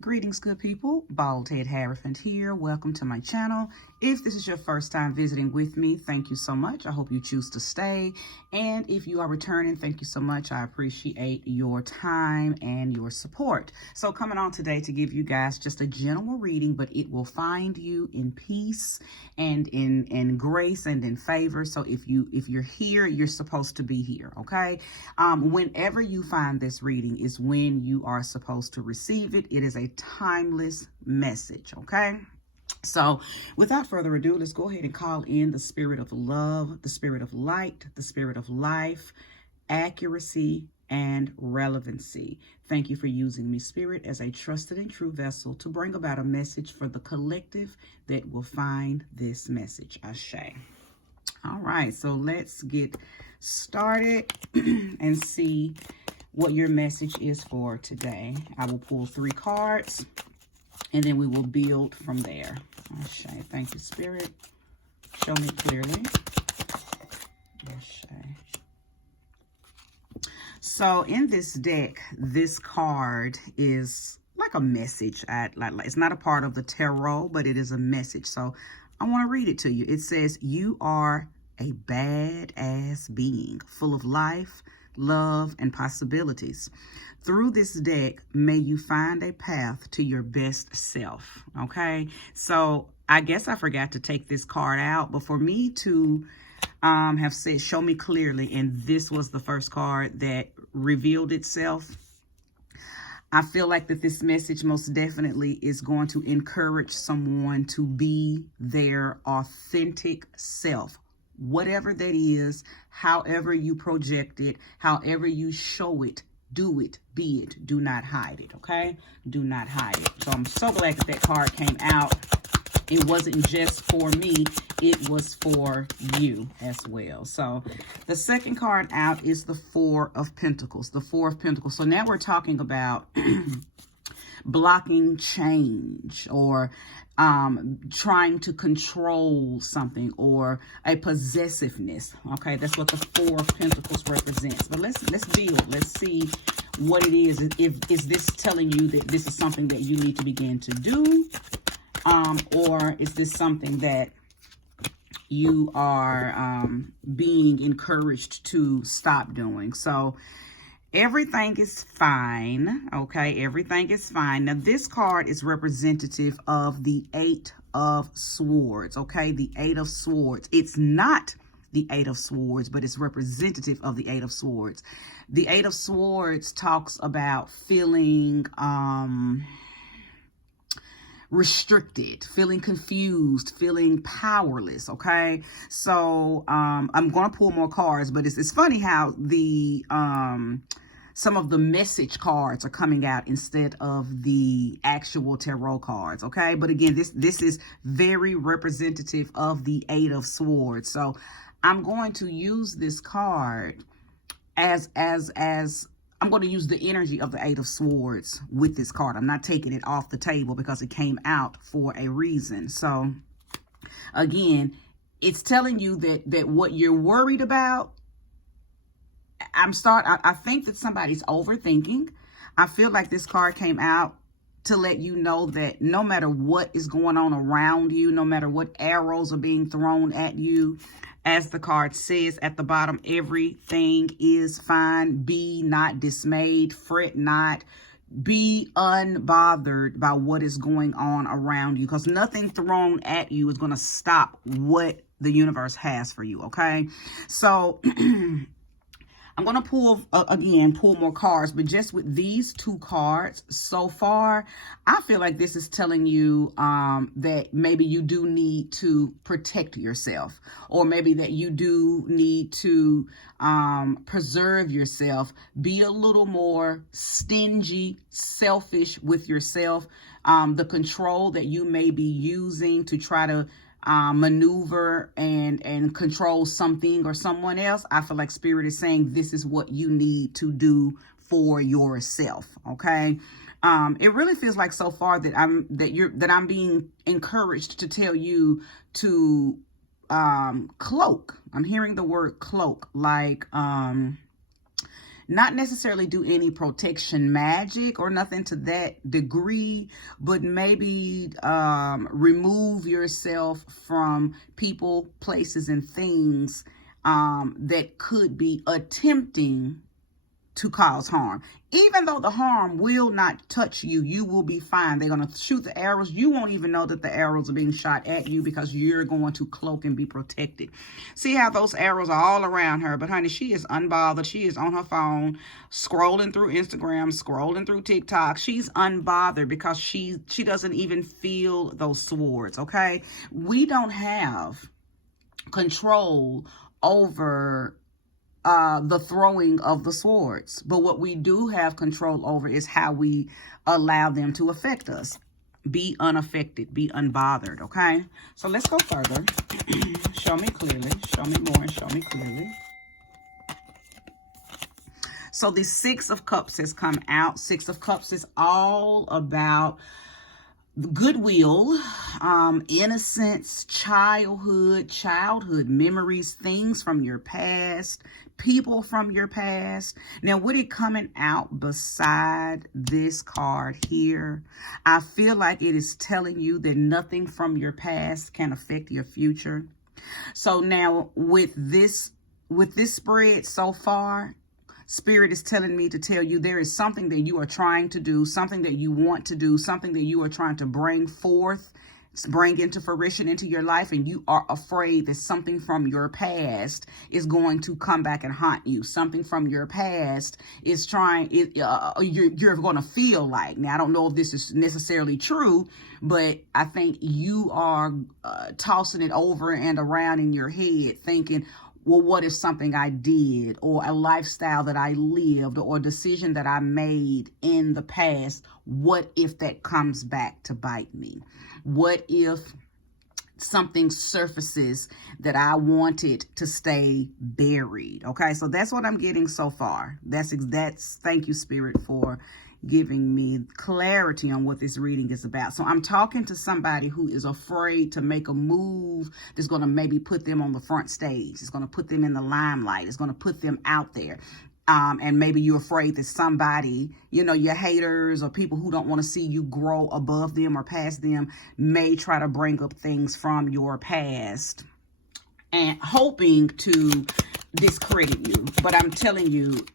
Greetings, good people. Bald Head Hierophant here. Welcome to my channel. If this is your first time visiting with me, thank you so much. I hope you choose to stay. And if you are returning, thank you so much. I appreciate your time and your support. So coming on today to give you guys just a general reading, but it will find you in peace and in grace and in favor. So if you're here, you're supposed to be here, okay? Whenever you find this reading is when you are supposed to receive it. It is a timeless message, okay? So without further ado, let's go ahead and call in the spirit of love, the spirit of light, the spirit of life, accuracy, and relevancy. Thank you for using me, Spirit, as a trusted and true vessel to bring about a message for the collective that will find this message. Ashe. All right, so let's get started and see what your message is for today. I will pull 3 cards, and then we will build from there. Ashe. Thank you, Spirit. Show me clearly. Ashe. So in this deck, this card is like a message. It's not a part of the tarot, but it is a message. So I want to read it to you. It says, you are a badass being full of life, love, and possibilities. Through this deck, may you find a path to your best self. Okay, so I guess I forgot to take this card out, but for me to have said, show me clearly, and this was the first card that revealed itself, I feel like that this message most definitely is going to encourage someone to be their authentic self. Whatever that is, however you project it, however you show it, do it, be it, do not hide it, okay? Do not hide it. So I'm so glad that that card came out. It wasn't just for me, it was for you as well. So the second card out is the 4 of Pentacles, the 4 of Pentacles. So now we're talking about blocking change, or trying to control something, or a possessiveness. Okay, that's what the 4 of Pentacles represents. But let's build. Let's see what it is. Is this telling you that this is something that you need to begin to do, or is this something that you are being encouraged to stop doing? So everything is fine, okay? Everything is fine. Now, this card is representative of the 8 of Swords, okay? The 8 of Swords. It's not the 8 of Swords, but it's representative of the 8 of Swords. The 8 of Swords talks about feeling restricted, feeling confused, feeling powerless, okay? So I'm going to pull more cards, but it's funny how the some of the message cards are coming out instead of the actual tarot cards, okay? But again, this is very representative of the 8 of Swords. So I'm going to use this card as I'm going to use the energy of the 8 of Swords with this card. I'm not taking it off the table because it came out for a reason. So again, it's telling you that what you're worried about, I think that somebody's overthinking. I feel like this card came out to let you know that no matter what is going on around you, no matter what arrows are being thrown at you, as the card says at the bottom, everything is fine. Be not dismayed, fret not, be unbothered by what is going on around you, because nothing thrown at you is going to stop what the universe has for you, okay? So I'm going to pull more cards, but just with these 2 cards so far, I feel like this is telling you that maybe you do need to protect yourself, or maybe that you do need to preserve yourself, be a little more stingy, selfish with yourself. The control that you may be using to try to maneuver and control something or someone else, I feel like Spirit is saying this is what you need to do for yourself, okay? It really feels like so far that I'm being encouraged to tell you to cloak. I'm hearing the word cloak, like not necessarily do any protection magic or nothing to that degree, but maybe remove yourself from people, places, and things that could be attempting to cause harm. Even though the harm will not touch you, you will be fine. They're going to shoot the arrows. You won't even know that the arrows are being shot at you because you're going to cloak and be protected. See how those arrows are all around her. But honey, she is unbothered. She is on her phone, scrolling through Instagram, scrolling through TikTok. She's unbothered because she doesn't even feel those swords, okay? We don't have control over the throwing of the swords. But what we do have control over is how we allow them to affect us. Be unaffected, be unbothered, okay? So let's go further. Show me clearly, show me more, and show me clearly. So the Six of Cups has come out. Six of Cups is all about goodwill, innocence, childhood memories, things from your past, people from your past. Now, with it coming out beside this card here, I feel like it is telling you that nothing from your past can affect your future. So now with this spread so far, Spirit is telling me to tell you there is something that you are trying to do, something that you want to do, something that you are trying to bring forth, bring into fruition into your life, and you are afraid that something from your past is going to come back and haunt you. Something from your past is you're going to feel like. Now, I don't know if this is necessarily true, but I think you are tossing it over and around in your head thinking, well, what if something I did, or a lifestyle that I lived, or a decision that I made in the past, what if that comes back to bite me? What if something surfaces that I wanted to stay buried? Okay, so that's what I'm getting so far. That's thank you, Spirit, for giving me clarity on what this reading is about. So I'm talking to somebody who is afraid to make a move that's going to maybe put them on the front stage. It's going to put them in the limelight. It's going to put them out there. And maybe you're afraid that somebody, your haters or people who don't want to see you grow above them or past them may try to bring up things from your past and hoping to discredit you. But I'm telling you,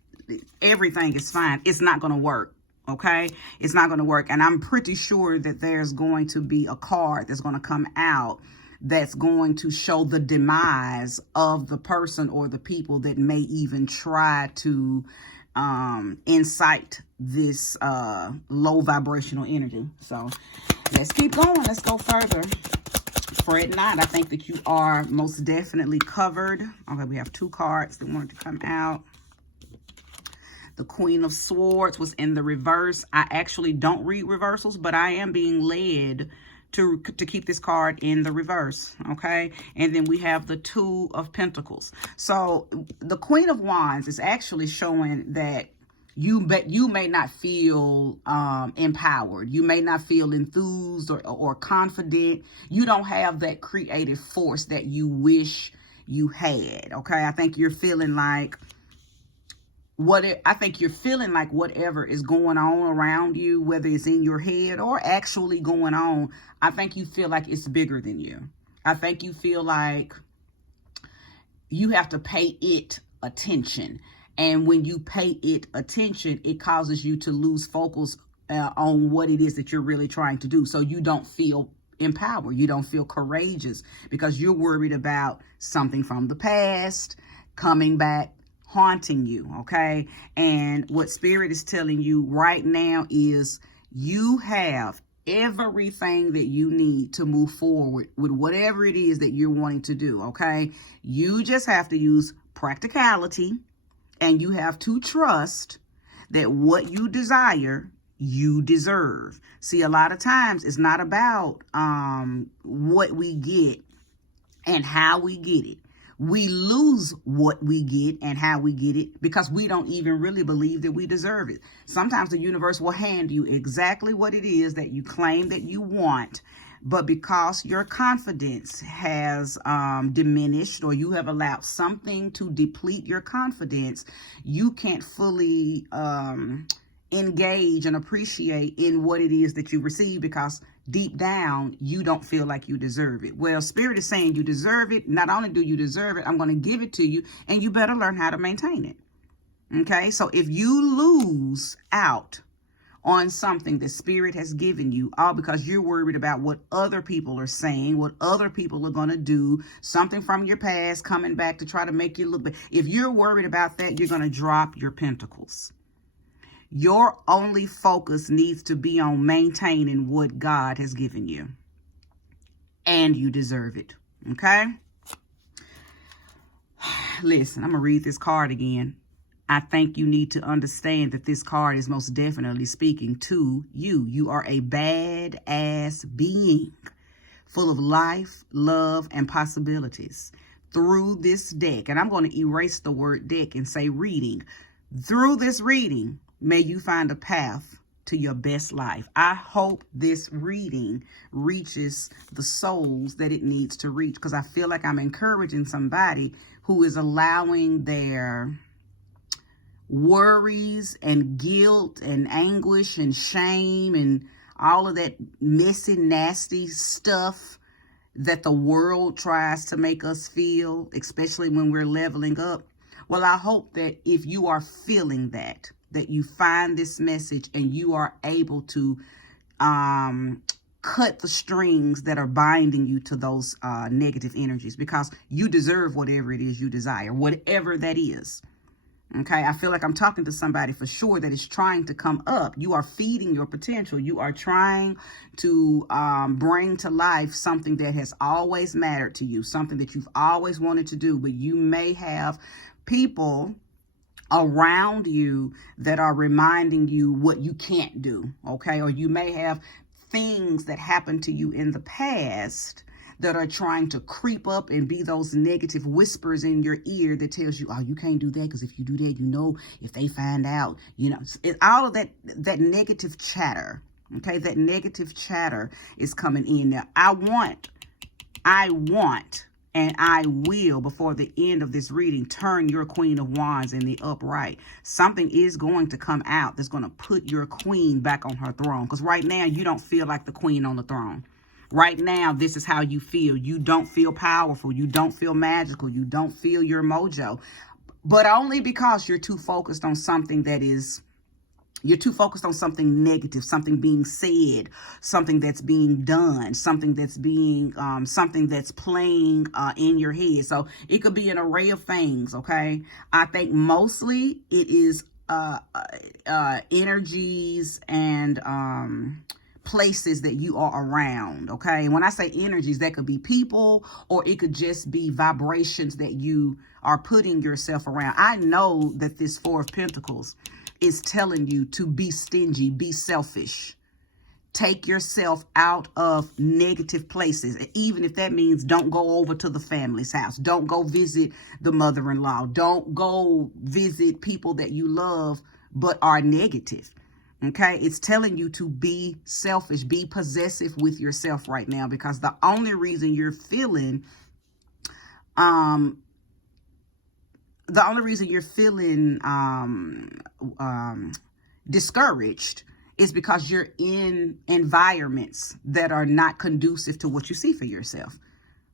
everything is fine. It's not going to work. Okay, it's not going to work. And I'm pretty sure that there's going to be a card that's going to come out that's going to show the demise of the person or the people that may even try to incite this low vibrational energy. So let's keep going. Let's go further. Fret not. I think that you are most definitely covered. Okay, we have two cards that wanted to come out. The Queen of Swords was in the reverse. I actually don't read reversals, but I am being led to keep this card in the reverse, okay? And then we have the Two of Pentacles. So the Queen of Wands is actually showing that you may not feel empowered. You may not feel enthused or confident. You don't have that creative force that you wish you had, okay? I think you're feeling like whatever is going on around you, whether it's in your head or actually going on, I think you feel like it's bigger than you. I think you feel like you have to pay it attention. And when you pay it attention, it causes you to lose focus on what it is that you're really trying to do. So you don't feel empowered. You don't feel courageous because you're worried about something from the past coming back, haunting you, okay? And what Spirit is telling you right now is you have everything that you need to move forward with whatever it is that you're wanting to do, okay? You just have to use practicality, and you have to trust that what you desire, you deserve. See, a lot of times it's not about what we get and how we get it. We lose what we get and how we get it because we don't even really believe that we deserve it. Sometimes the universe will hand you exactly what it is that you claim that you want, But because your confidence has diminished, or you have allowed something to deplete your confidence, you can't fully engage and appreciate in what it is that you receive, because deep down you don't feel like you deserve it. Well, Spirit is saying you deserve it. Not only do you deserve it, I'm going to give it to you, and you better learn how to maintain it. Okay, so if you lose out on something that Spirit has given you, all because you're worried about what other people are saying, what other people are going to do, something from your past coming back to try to make you look bad. If you're worried about that, you're going to drop your pentacles. Your only focus needs to be on maintaining what God has given you. And you deserve it. Okay? Listen, I'm going to read this card again. I think you need to understand that this card is most definitely speaking to you. You are a badass being, full of life, love, and possibilities. Through this deck, and I'm going to erase the word deck and say reading. Through this reading, may you find a path to your best life. I hope this reading reaches the souls that it needs to reach, because I feel like I'm encouraging somebody who is allowing their worries and guilt and anguish and shame and all of that messy, nasty stuff that the world tries to make us feel, especially when we're leveling up. Well, I hope that if you are feeling that you find this message and you are able to cut the strings that are binding you to those negative energies, because you deserve whatever it is you desire, whatever that is. Okay, I feel like I'm talking to somebody for sure that is trying to come up. You are feeding your potential. You are trying to bring to life something that has always mattered to you, something that you've always wanted to do, but you may have people around you that are reminding you what you can't do, okay? Or you may have things that happened to you in the past that are trying to creep up and be those negative whispers in your ear that tells you, oh, you can't do that, because if you do that, you know, if they find out, you know, all of that negative chatter, okay? That negative chatter is coming in. Now, I want, and I will, before the end of this reading, turn your Queen of Wands in the upright. Something is going to come out that's going to put your queen back on her throne, because right now you don't feel like the queen on the throne. Right now, this is how you feel. You don't feel powerful. You don't feel magical. You don't feel your mojo. But only because you're too focused on something that is, you're too focused on something negative, something being said, something that's being done, something that's being, something that's playing in your head. So it could be an array of things, okay? I think mostly it is energies and places that you are around, okay? And when I say energies, that could be people, or it could just be vibrations that you are putting yourself around. I know that this Four of Pentacles is telling you to be stingy, be selfish. Take yourself out of negative places, even if that means don't go over to the family's house. Don't go visit the mother-in-law. Don't go visit people that you love but are negative. Okay, it's telling you to be selfish, be possessive with yourself right now, because the only reason you're feeling, discouraged is because you're in environments that are not conducive to what you see for yourself.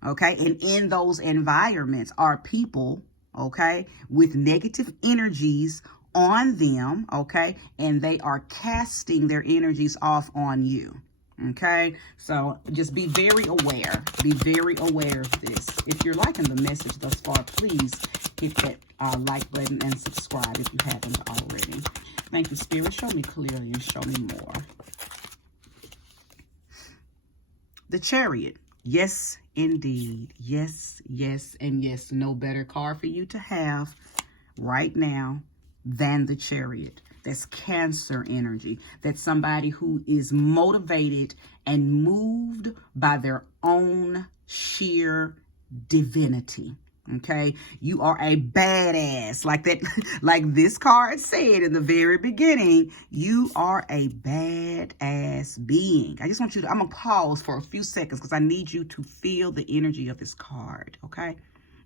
Okay, and in those environments are people, okay, with negative energies on them, okay, and they are casting their energies off on you. Okay, so just be very aware of this. If you're liking the message thus far, please hit that like button and subscribe if you haven't already. Thank you, Spirit. Show me clearly and show me more. The Chariot. Yes, indeed. Yes, yes, and yes. No better card for you to have right now than the Chariot. That's Cancer energy. That's somebody who is motivated and moved by their own sheer divinity. Okay, you are a badass, like that, like this card said in the very beginning. You are a badass being. I just want you to, I'm gonna pause for a few seconds because I need you to feel the energy of this card. Okay,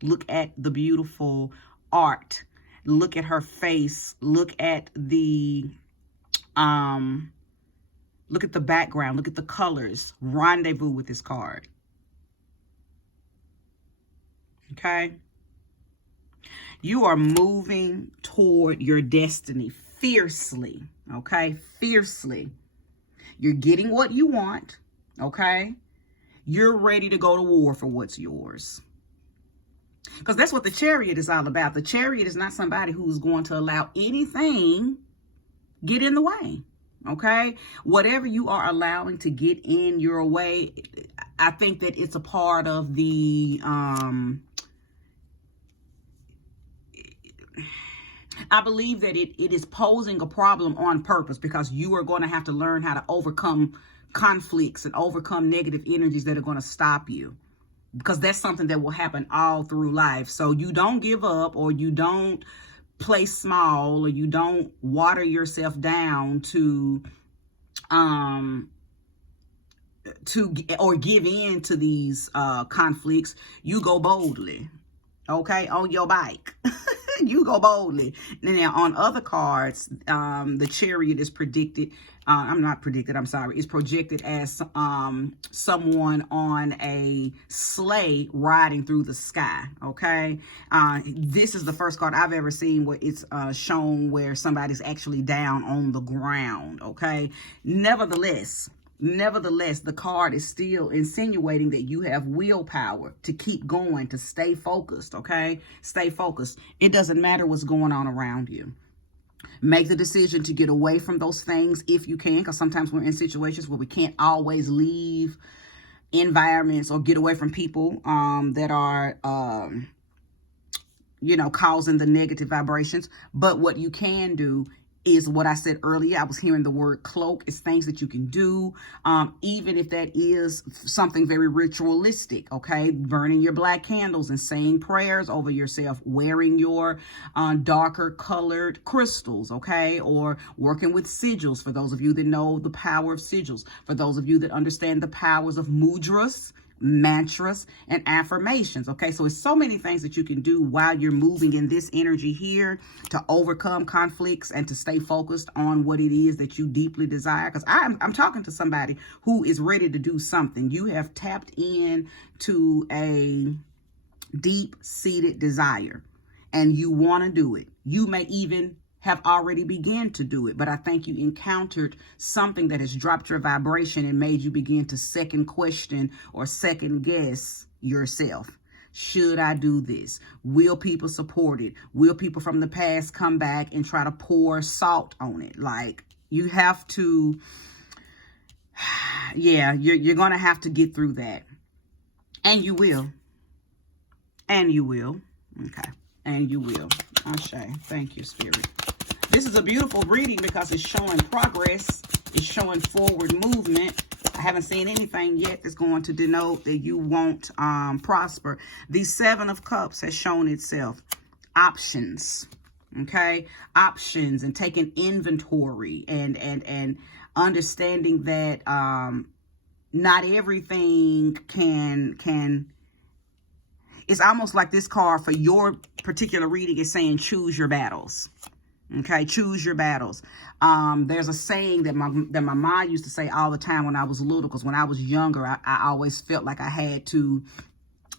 look at the beautiful art. Look at her face. Look at the look at the background. Look at the colors. Rendezvous with this card. Okay. You are moving toward your destiny fiercely. Okay. Fiercely. You're getting what you want. Okay. You're ready to go to war for what's yours. Because that's what the Chariot is all about. The Chariot is not somebody who's going to allow anything get in the way. Okay, whatever you are allowing to get in your way, I think that it's a part of the I believe that it is posing a problem on purpose, because you are going to have to learn how to overcome conflicts and overcome negative energies that are going to stop you, because that's something that will happen all through life. So you don't give up, or you don't play small, or you don't water yourself down to or give in to these conflicts. You go boldly, okay, on your bike. You go boldly. Now, on other cards, the Chariot is predicted, it's projected as someone on a sleigh riding through the sky, okay? This is the first card I've ever seen where it's shown where somebody's actually down on the ground, okay? Nevertheless, the card is still insinuating that you have willpower to keep going, to stay focused, okay? Stay focused. It doesn't matter what's going on around you. Make the decision to get away from those things if you can, because sometimes we're in situations where we can't always leave environments or get away from people that are, causing the negative vibrations. But what you can do is what I said earlier. I was hearing the word cloak. It's things that you can do, even if that is something very ritualistic, okay? Burning your black candles and saying prayers over yourself, wearing your darker colored crystals, okay? Or working with sigils, for those of you that know the power of sigils, for those of you that understand the powers of mudras, mantras, and affirmations, okay? So it's so many things that you can do while you're moving in this energy here to overcome conflicts and to stay focused on what it is that you deeply desire. Because I'm talking to somebody who is ready to do something. You have tapped in to a deep-seated desire and you want to do it. You may even have already begun to do it, but I think you encountered something that has dropped your vibration and made you begin to second question or second guess yourself. Should I do this? Will people support it? Will people from the past come back and try to pour salt on it? Like, you have to, yeah, you're going to have to get through that. And you will. And you will. Okay. And you will. Ashe. Thank you, Spirit. This is a beautiful reading because it's showing progress. It's showing forward movement. I haven't seen anything yet that's going to denote that you won't prosper. The Seven of Cups has shown itself. Options. Okay? Options, and taking inventory and understanding that not everything can. It's almost like this card for your particular reading is saying choose your battles. Okay, choose your battles. There's a saying that my mom used to say all the time when I was little, because when I was younger, I always felt like I had to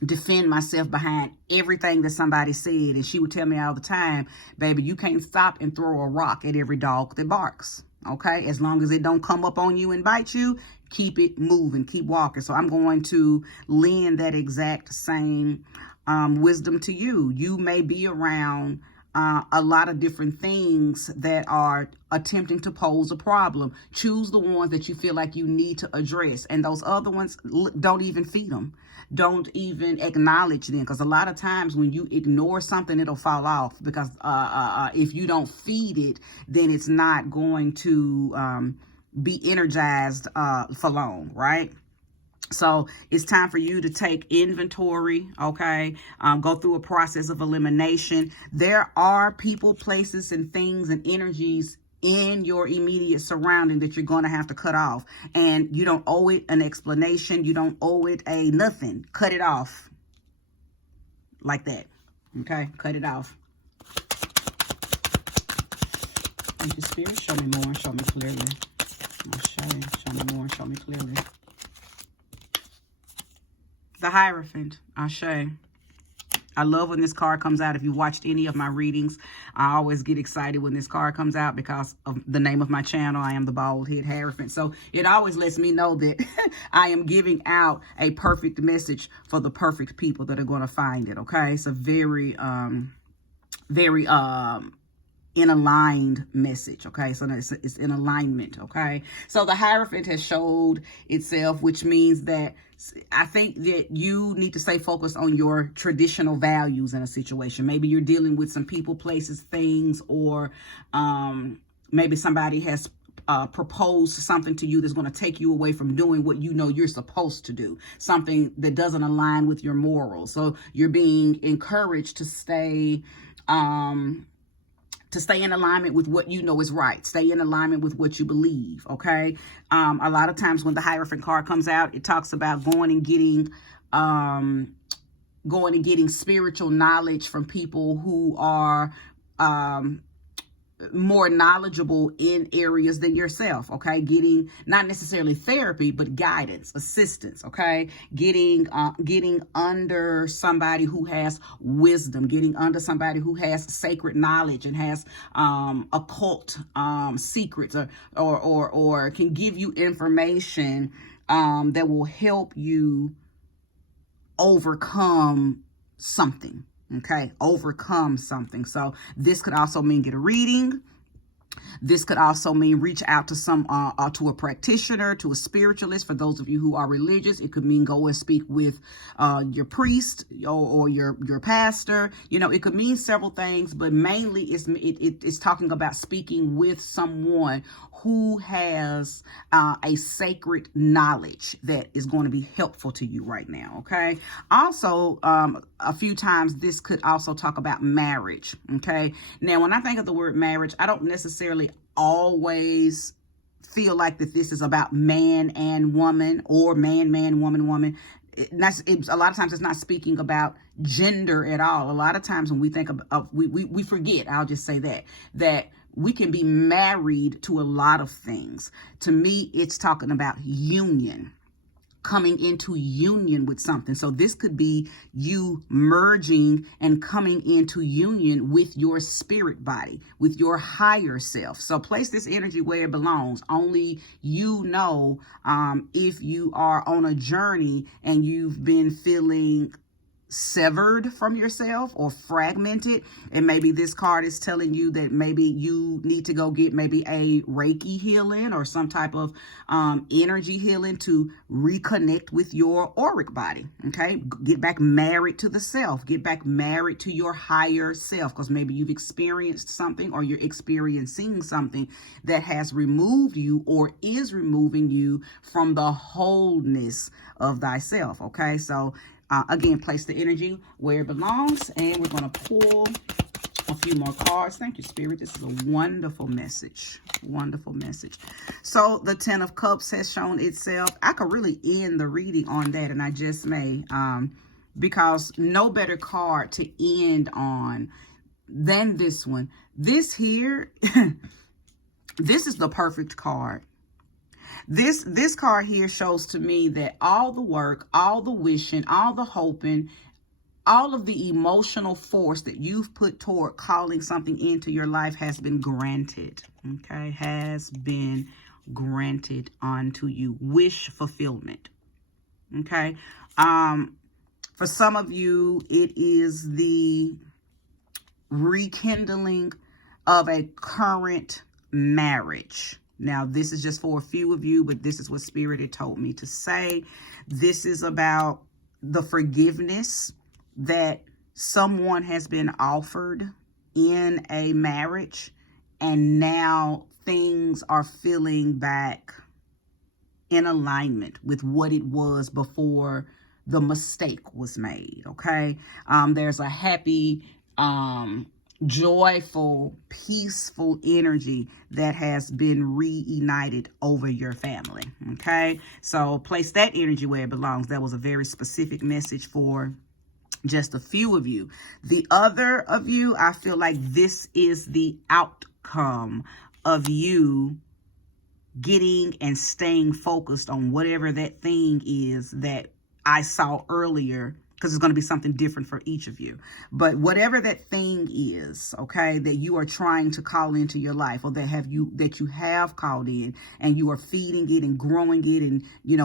defend myself behind everything that somebody said. And she would tell me all the time, baby, you can't stop and throw a rock at every dog that barks. Okay, as long as it don't come up on you and bite you, keep it moving, keep walking. So I'm going to lend that exact same wisdom to you. You may be around a lot of different things that are attempting to pose a problem. Choose the ones that you feel like you need to address, and those other ones, don't even feed them. Don't even acknowledge them, because a lot of times when you ignore something, it'll fall off, because if you don't feed it, then it's not going to be energized for long, right? So it's time for you to take inventory, okay? Go through a process of elimination. There are people, places, and things and energies in your immediate surrounding that you're going to have to cut off. And you don't owe it an explanation. You don't owe it a nothing. Cut it off like that, okay? Cut it off. Thank you, Spirit. Show me more. Show me clearly. Show me more. Show me clearly. The Hierophant, Ashe. I love when this card comes out. If you watched any of my readings, I always get excited when this card comes out because of the name of my channel. I am the Bald Head Hierophant. So it always lets me know that I am giving out a perfect message for the perfect people that are going to find it, okay? It's a very in aligned message, okay? So it's in alignment, okay? So the Hierophant has showed itself, which means that I think that you need to stay focused on your traditional values in a situation. Maybe you're dealing with some people, places, things, or maybe somebody has proposed something to you that's going to take you away from doing what you know you're supposed to do, something that doesn't align with your morals. So you're being encouraged to stay in alignment with what you know is right. Stay in alignment with what you believe, okay? A lot of times when the Hierophant card comes out, it talks about going and getting spiritual knowledge from people who are more knowledgeable in areas than yourself, okay? Getting not necessarily therapy, but guidance, assistance, okay? Getting under somebody who has wisdom, getting under somebody who has sacred knowledge and has occult secrets, or can give you information that will help you overcome something. Okay, overcome something. So this could also mean get a reading. This could also mean reach out to to a practitioner, to a spiritualist. For those of you who are religious, it could mean go and speak with your priest or your pastor. You know, it could mean several things, but mainly it's talking about speaking with someone who has a sacred knowledge that is going to be helpful to you right now, okay? Also, a few times this could also talk about marriage, okay? Now, when I think of the word marriage, I don't necessarily always feel like that this is about man and woman or man, woman. A lot of times it's not speaking about gender at all. A lot of times when we think of we forget, I'll just say that we can be married to a lot of things. To me, it's talking about union, coming into union with something. So this could be you merging and coming into union with your spirit body, with your higher self. So place this energy where it belongs. Only you know if you are on a journey and you've been feeling severed from yourself or fragmented, and maybe this card is telling you that maybe you need to go get maybe a Reiki healing or some type of energy healing to reconnect with your auric body. Okay, get back married to the self, get back married to your higher self, because maybe you've experienced something or you're experiencing something that has removed you or is removing you from the wholeness of thyself. Okay, so again, place the energy where it belongs, and we're going to pull a few more cards. Thank you, Spirit. This is a wonderful message. Wonderful message. So the 10 of Cups has shown itself. I could really end the reading on that, and I just may, because no better card to end on than this one. This here, this is the perfect card. This card here shows to me that all the work, all the wishing, all the hoping, all of the emotional force that you've put toward calling something into your life has been granted, okay? Has been granted unto you. Wish fulfillment, okay? For some of you, it is the rekindling of a current marriage. Now, this is just for a few of you, but this is what Spirit had told me to say. This is about the forgiveness that someone has been offered in a marriage, and now things are feeling back in alignment with what it was before the mistake was made. Okay. There's a happy, joyful, peaceful energy that has been reunited over your family. Okay. So place that energy where it belongs. That was a very specific message for just a few of you. The other of you, I feel like this is the outcome of you getting and staying focused on whatever that thing is that I saw earlier, because it's going to be something different for each of you. But whatever that thing is, okay, that you are trying to call into your life, or that you have called in, and you are feeding it and growing it, and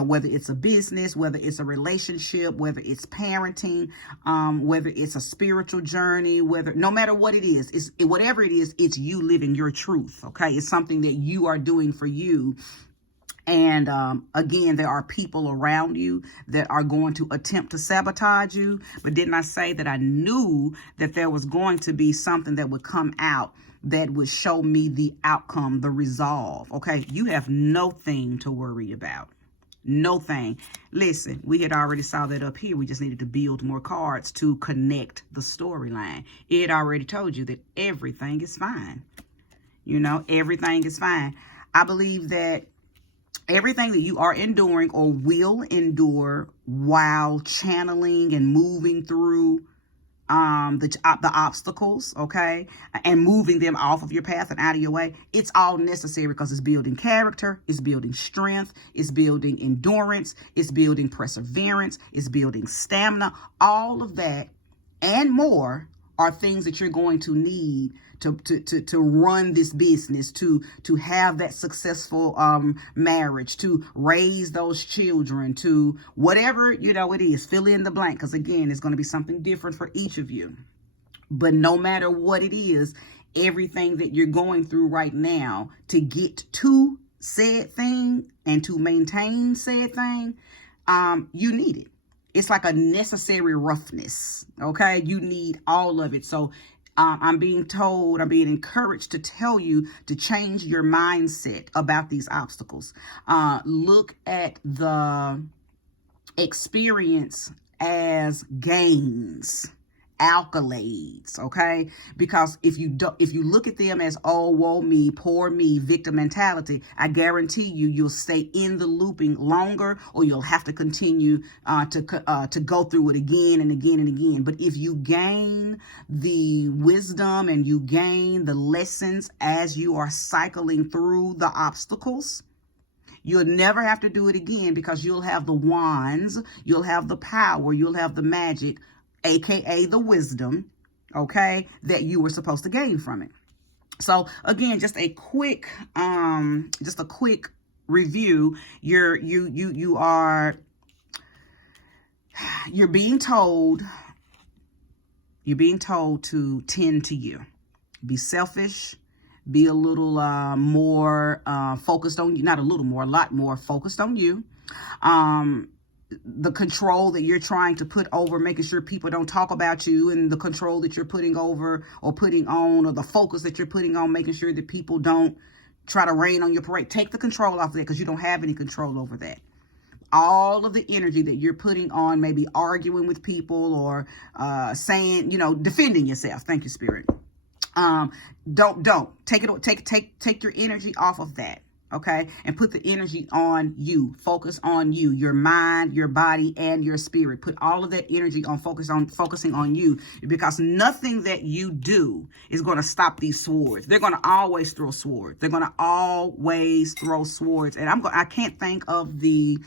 whether it's a business, whether it's a relationship, whether it's parenting, whether it's a spiritual journey, no matter what it is, whatever it is, it's you living your truth. Okay, it's something that you are doing for you. And again, there are people around you that are going to attempt to sabotage you. But didn't I say that I knew that there was going to be something that would come out that would show me the outcome, the resolve? Okay, you have no thing to worry about. No thing. Listen, we had already saw that up here. We just needed to build more cards to connect the storyline. It already told you that everything is fine. Everything is fine. I believe that everything that you are enduring or will endure while channeling and moving through the obstacles, okay, and moving them off of your path and out of your way, it's all necessary, because it's building character, it's building strength, it's building endurance, it's building perseverance, it's building stamina. All of that and more are things that you're going to need to run this business, to have that successful marriage, to raise those children, to whatever it is. Fill in the blank, because again, it's going to be something different for each of you. But no matter what it is, everything that you're going through right now to get to said thing and to maintain said thing, you need it. It's like a necessary roughness. Okay, you need all of it. So I'm being encouraged to tell you to change your mindset about these obstacles. Look at the experience as gains, accolades, okay? Because if you look at them as, oh, woe me, poor me, victim mentality, I guarantee you'll stay in the looping longer, or you'll have to continue to go through it again and again and again. But if you gain the wisdom and you gain the lessons as you are cycling through the obstacles, you'll never have to do it again, because you'll have the wands, you'll have the power, you'll have the magic, aka the wisdom, okay, that you were supposed to gain from it. So again, just a quick review. You're being told to tend to you. Be selfish. Be a little more focused on you. Not a little more, a lot more focused on you. The control that you're trying to put over making sure people don't talk about you, and the control that you're putting over or putting on, or the focus that you're putting on making sure that people don't try to rain on your parade. Take the control off of that, because you don't have any control over that. All of the energy that you're putting on maybe arguing with people, or saying, defending yourself. Thank you, Spirit. Don't take your energy off of that. Okay, and put the energy on you. Focus on you, your mind, your body, and your spirit. Put all of that energy on focusing on you, because nothing that you do is going to stop these swords. They're going to always throw swords. They're going to always throw swords. And I can't think of the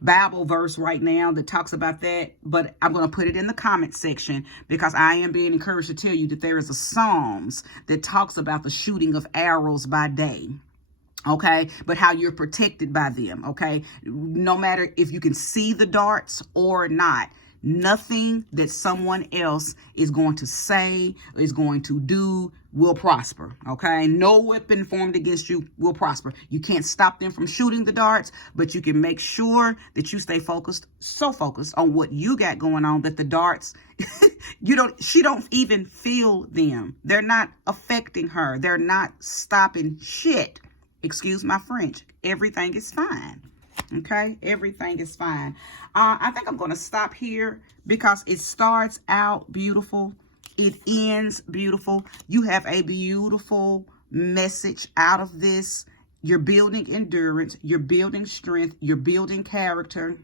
Bible verse right now that talks about that, but I'm going to put it in the comment section, because I am being encouraged to tell you that there is a Psalms that talks about the shooting of arrows by day. Okay, but how you're protected by them. Okay, no matter if you can see the darts or not, nothing that someone else is going to say, is going to do, will prosper. Okay, no weapon formed against you will prosper. You can't stop them from shooting the darts, but you can make sure that you stay focused, so focused on what you got going on, that the darts, she don't even feel them. They're not affecting her. They're not stopping shit. Excuse my French. Everything is fine. Okay, everything is fine. I think I'm going to stop here because it starts out beautiful. It ends beautiful. You have a beautiful message out of this. You're building endurance. You're building strength. You're building character.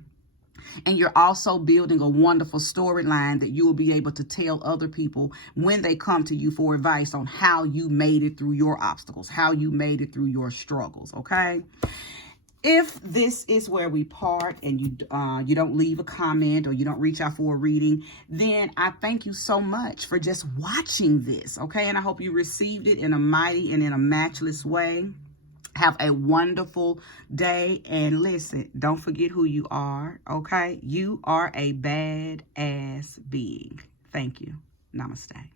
And you're also building a wonderful storyline that you will be able to tell other people when they come to you for advice on how you made it through your obstacles, how you made it through your struggles, okay? If this is where we part and you don't leave a comment or you don't reach out for a reading, then I thank you so much for just watching this, okay? And I hope you received it in a mighty and in a matchless way. Have a wonderful day. And listen, don't forget who you are, okay? You are a badass being. Thank you. Namaste.